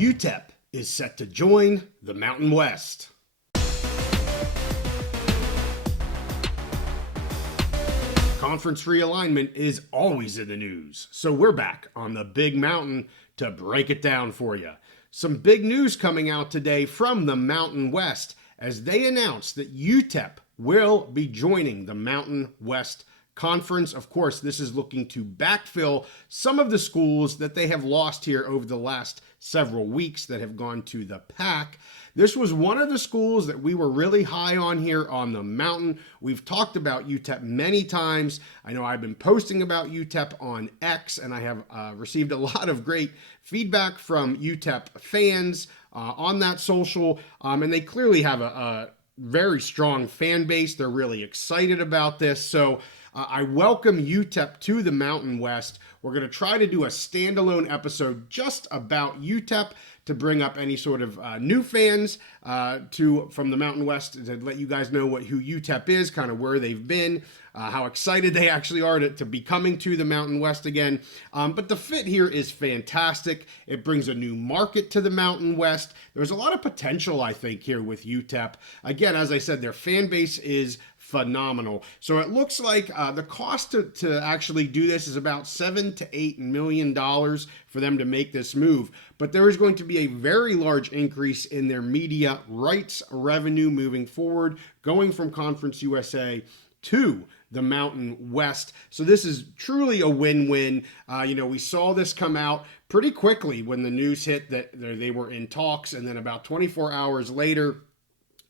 UTEP is set to join the Mountain West. Conference realignment is always in the news, so we're back on the Big Mountain to break it down for you. Some big news coming out today from the Mountain West as they announced that UTEP will be joining the Mountain West Conference. Of course, this is looking to backfill some of the schools that they have lost here over the last several weeks that have gone to the PAC. This was one of the schools that we were really high on here on the mountain. We've talked about UTEP many times. I know I've been posting about UTEP on X, and I have received a lot of great feedback from UTEP fans on that social, and they clearly have a very strong fan base. They're really excited about this. So I welcome UTEP to the Mountain West. We're going to try to do a standalone episode just about UTEP to bring up any sort of new fans from the Mountain West to let you guys know who UTEP is, kind of where they've been, how excited they actually are to be coming to the Mountain West again. But the fit here is fantastic. It brings a new market to the Mountain West. There's a lot of potential, I think, here with UTEP. Again, as I said, their fan base is phenomenal. So it looks like the cost to actually do this is about $7 to $8 million for them to make this move. But there is going to be a very large increase in their media rights revenue moving forward, going from Conference USA to the Mountain West. So this is truly a win-win. We saw this come out pretty quickly when the news hit that they were in talks, and then about 24 hours later,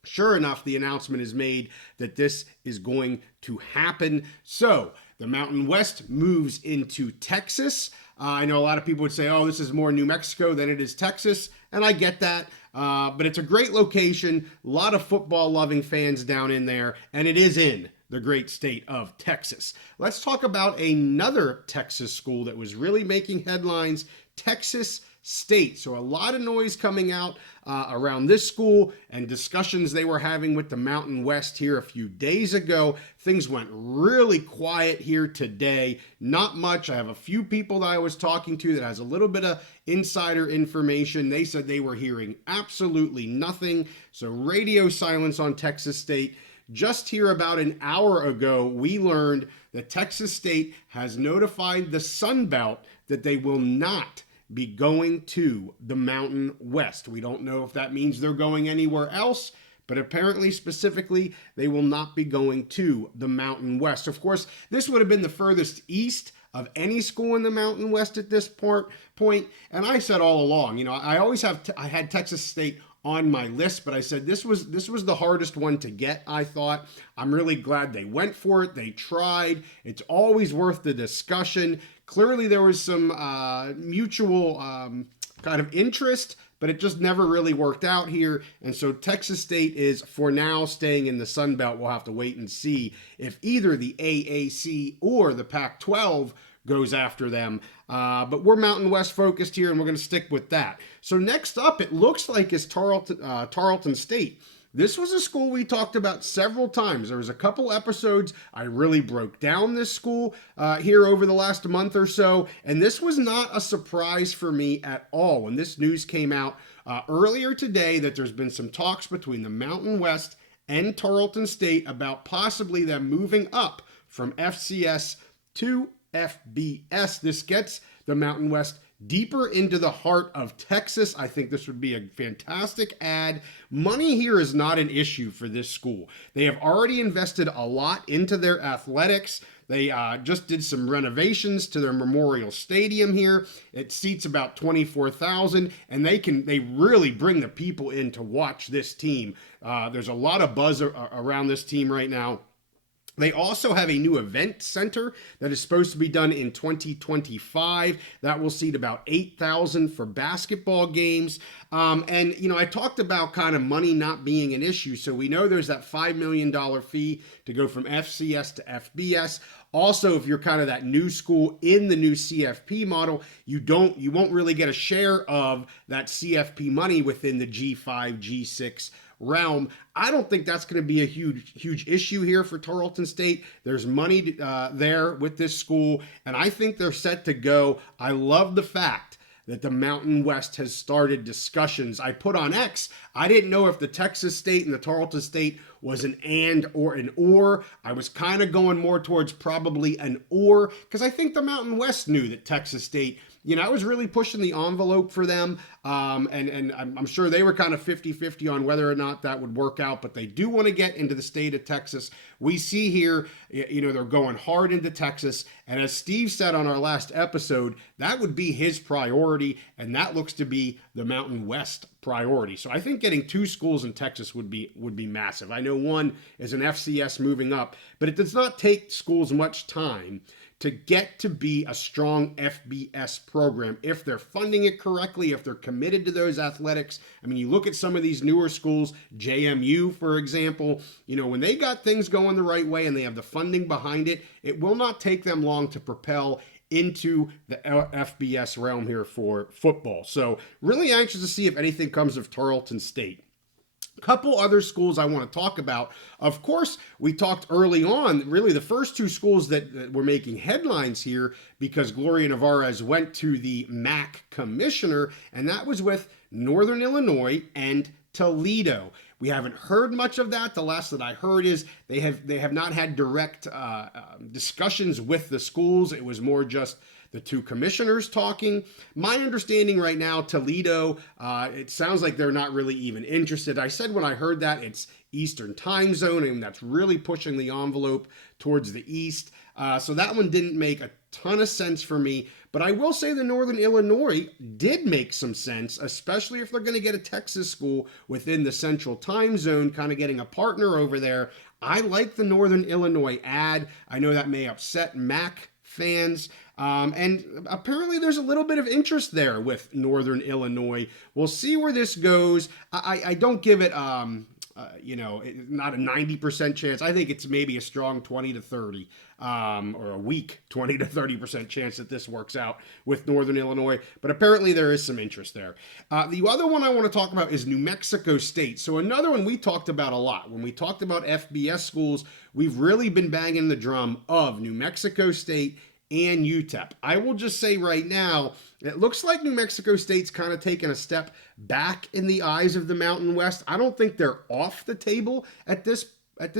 sure enough, the announcement is made that this is going to happen. So the Mountain West moves into Texas. I know a lot of people would say, oh, this is more New Mexico than it is Texas, and I get that. But it's a great location, a lot of football-loving fans down in there, and it is in the great state of Texas. Let's talk about another Texas school that was really making headlines, Texas State. So a lot of noise coming out around this school and discussions they were having with the Mountain West here a few days ago. Things went really quiet here today. Not much. I have a few people that I was talking to that has a little bit of insider information. They said they were hearing absolutely nothing. So radio silence on Texas State. Just here about an hour ago, we learned that Texas State has notified the Sun Belt that they will not be going to the Mountain West. We don't know if that means they're going anywhere else, but apparently specifically they will not be going to the Mountain West. Of course, this would have been the furthest east of any school in the Mountain West at this point. And I said all along, I had Texas State on my list, but I said this was the hardest one to get, I thought. I'm really glad they went for it. They tried. It's always worth the discussion. Clearly there was some mutual kind of interest, but it just never really worked out here. And so Texas State is, for now, staying in the Sun Belt. We'll have to wait and see if either the AAC or the Pac-12 goes after them. But we're Mountain West focused here, and we're going to stick with that. So next up, it looks like is Tarleton State. This was a school we talked about several times. There was a couple episodes I really broke down this school here over the last month or so, and this was not a surprise for me at all when this news came out earlier today that there's been some talks between the Mountain West and Tarleton State about possibly them moving up from FCS to FBS. This gets the Mountain West deeper into the heart of Texas. I think this would be a fantastic add. Money here is not an issue for this school. They have already invested a lot into their athletics. They just did some renovations to their Memorial Stadium here. It seats about 24,000, and they really bring the people in to watch this team. There's a lot of buzz around this team right now. They also have a new event center that is supposed to be done in 2025. That will seat about 8,000 for basketball games. I talked about kind of money not being an issue. So we know there's that $5 million fee to go from FCS to FBS. Also, if you're kind of that new school in the new CFP model, you won't really get a share of that CFP money within the G5, G6 realm. I don't think that's going to be a huge issue here for Tarleton State. There's money there with this school, and I think they're set to go. I love the fact that the Mountain West has started discussions. I put on X, I didn't know if the Texas State and the Tarleton State was an and or an or. I was kind of going more towards probably an or, because I think the Mountain West knew that Texas State, I was really pushing the envelope for them. And I'm sure they were kind of 50-50 on whether or not that would work out, but they do want to get into the state of Texas. We see here, they're going hard into Texas. And as Steve said on our last episode, that would be his priority. And that looks to be the Mountain West priority. So I think getting 2 schools in Texas would be massive. I know one is an FCS moving up, but it does not take schools much time to get to be a strong FBS program if they're funding it correctly, if they're committed to those athletics. I mean, you look at some of these newer schools, JMU, for example, when they got things going the right way and they have the funding behind it, it will not take them long to propel into the FBS realm here for football. So really anxious to see if anything comes of Tarleton State. Couple other schools I want to talk about. Of course, we talked early on, really the first 2 schools that were making headlines here because Gloria Nevarez went to the MAC commissioner, and that was with Northern Illinois and Toledo. We haven't heard much of that. The last that I heard is they have not had direct discussions with the schools. It was more just the 2 commissioners talking. My understanding right now, Toledo, it sounds like they're not really even interested. I said when I heard that it's Eastern time zone, and that's really pushing the envelope towards the east. So that one didn't make a ton of sense for me. But I will say the Northern Illinois did make some sense, especially if they're going to get a Texas school within the central time zone, kind of getting a partner over there. I like the Northern Illinois ad. I know that may upset MAC fans. And apparently there's a little bit of interest there with Northern Illinois. We'll see where this goes. I don't give it, not a 90% chance. I think it's maybe a strong 20 to 30, or a weak 20 to 30% chance that this works out with Northern Illinois. But apparently there is some interest there. The other one I want to talk about is New Mexico State. So another one we talked about a lot. When we talked about FBS schools, we've really been banging the drum of New Mexico State and UTEP. I will just say right now, it looks like New Mexico State's kind of taken a step back in the eyes of the Mountain West. I don't think they're off the table at this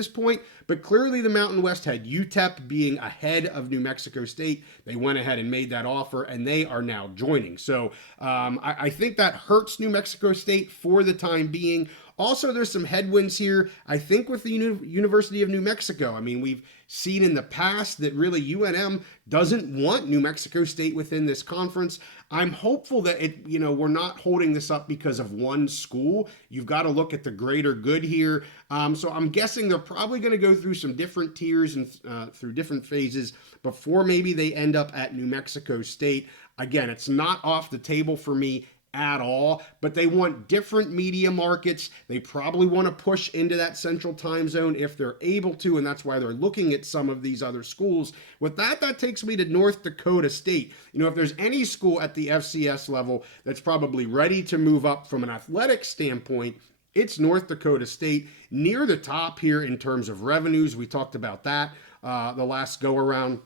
point, but clearly the Mountain West had UTEP being ahead of New Mexico State. They went ahead and made that offer, and they are now joining. So I think that hurts New Mexico State for the time being. Also, there's some headwinds here, I think, with the University of New Mexico. I mean, we've seen in the past that really UNM doesn't want New Mexico State within this conference. I'm hopeful that we're not holding this up because of one school. You've got to look at the greater good here. So I'm guessing they're probably going to go through some different tiers and through different phases before maybe they end up at New Mexico State. Again, it's not off the table for me at all, but they want different media markets. They probably want to push into that central time zone if they're able to, and that's why they're looking at some of these other schools. With that takes me to North Dakota State. If there's any school at the FCS level that's probably ready to move up from an athletic standpoint, it's North Dakota State, near the top here in terms of revenues. We talked about that the last go around.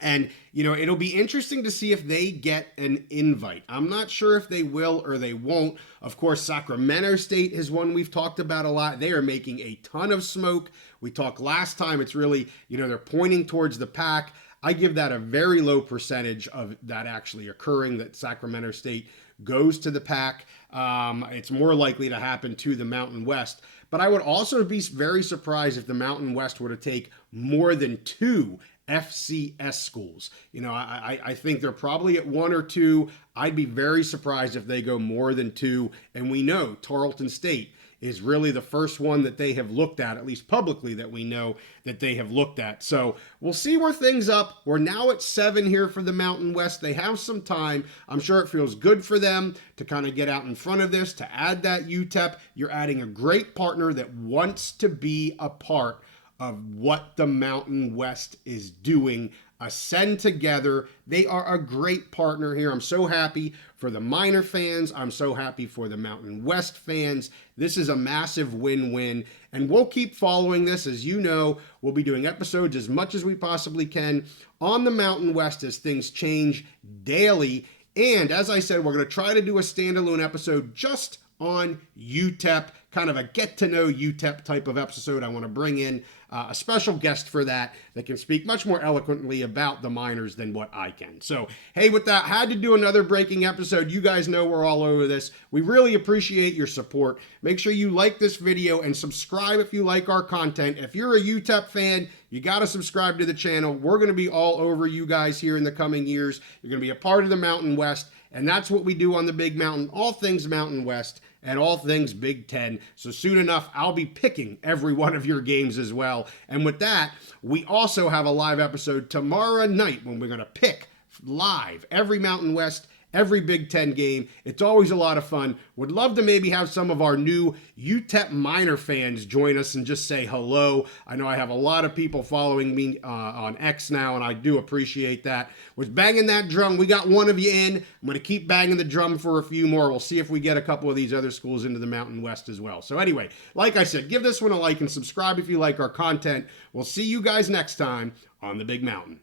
And, it'll be interesting to see if they get an invite. I'm not sure if they will or they won't. Of course, Sacramento State is one we've talked about a lot. They are making a ton of smoke. We talked last time. It's really, they're pointing towards the pack. I give that a very low percentage of that actually occurring, that Sacramento State goes to the pack. It's more likely to happen to the Mountain West. But I would also be very surprised if the Mountain West were to take more than 2 FCS schools. I think they're probably at 1 or 2. I'd be very surprised if they go more than 2. And we know Tarleton State is really the first one that they have looked at least publicly, that we know that they have looked at. So we'll see where things up. We're now at 7 here for the Mountain West. They have some time. I'm sure it feels good for them to kind of get out in front of this, to add that UTEP. You're adding a great partner that wants to be a part of what the Mountain West is doing. Ascend together. They are a great partner here. I'm so happy for the Miner fans. I'm so happy for the Mountain West fans. This is a massive win-win, and we'll keep following this. As you know, we'll be doing episodes as much as we possibly can on the Mountain West as things change daily And as I said, we're going to try to do a standalone episode just on UTEP, kind of a get to know UTEP type of episode. I want to bring in a special guest for that can speak much more eloquently about the minors than what I can. So, hey, with that, had to do another breaking episode. You guys know we're all over this. We really appreciate your support. Make sure you like this video and subscribe if you like our content. If you're a UTEP fan, you got to subscribe to the channel. We're going to be all over you guys here in the coming years. You're going to be a part of the Mountain West. And that's what we do on the Big Mountain, all things Mountain West and all things Big Ten. So soon enough, I'll be picking every one of your games as well. And with that, we also have a live episode tomorrow night when we're going to pick live every Mountain West, every Big Ten game. It's always a lot of fun. Would love to maybe have some of our new UTEP minor fans join us and just say hello. I know I have a lot of people following me on X now, and I do appreciate that. Was banging that drum. We got one of you in. I'm going to keep banging the drum for a few more. We'll see if we get a couple of these other schools into the Mountain West as well. So anyway, like I said, give this one a like and subscribe if you like our content. We'll see you guys next time on the Big Mountain.